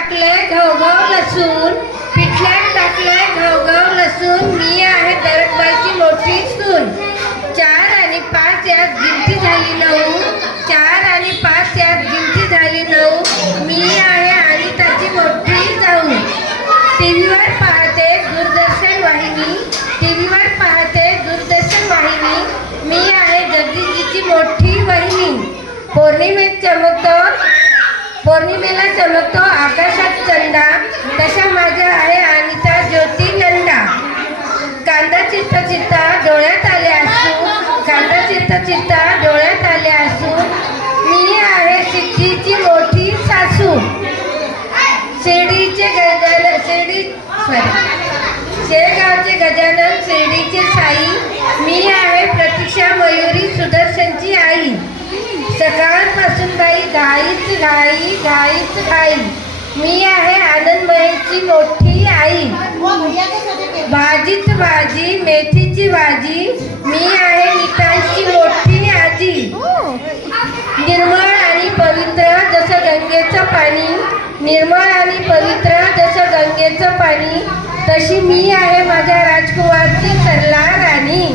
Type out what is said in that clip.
टाकलंय घवघव लसूण, पिठल्यात टाकलंय घवघव लसूण. मी आहे दरकबाईची मोठी सून. 4 आणि 5 यात गिनती झाली 9. 4 आणि 5 यात गिनती झाली 9. मी आहे अनिताची मोठी जाऊ. टीव्हीवर पाहते दूरदर्शन वाहिनी. टीव्हीवर पाहते दूरदर्शन वाहिनी. मी आहे जगदीशजीची मोठी वहिनी. पौर्णिमेला चमकतो आकाशात चंदा. तशा माझ्या आहे अनिता ज्योती नंदा. कांदा चिरता चिरता डोळ्यात आले असू. कांदा चिरता चिरता डोळ्यात आले असू. मी आहे सिद्धीची मोठी सासू. शेगावचे गजानन, शिर्डीचे साई. मी आहे प्रतीक्षा मयुरी सुदर्शनची आई. सकाळपासून बाई घाईच घाई घाईच घाई. मी आहे आनंदमयीची मोठी आई. भाजीच भाजी मेथीची भाजी. मी आहे निताईची मोठी आजी. निर्मळ आणि पवित्र जसं गंगेचं पाणी. निर्मळ आणि पवित्र जसं गंगेचं पाणी. तशी मी आहे माझ्या राजकुमारची सरला राणी.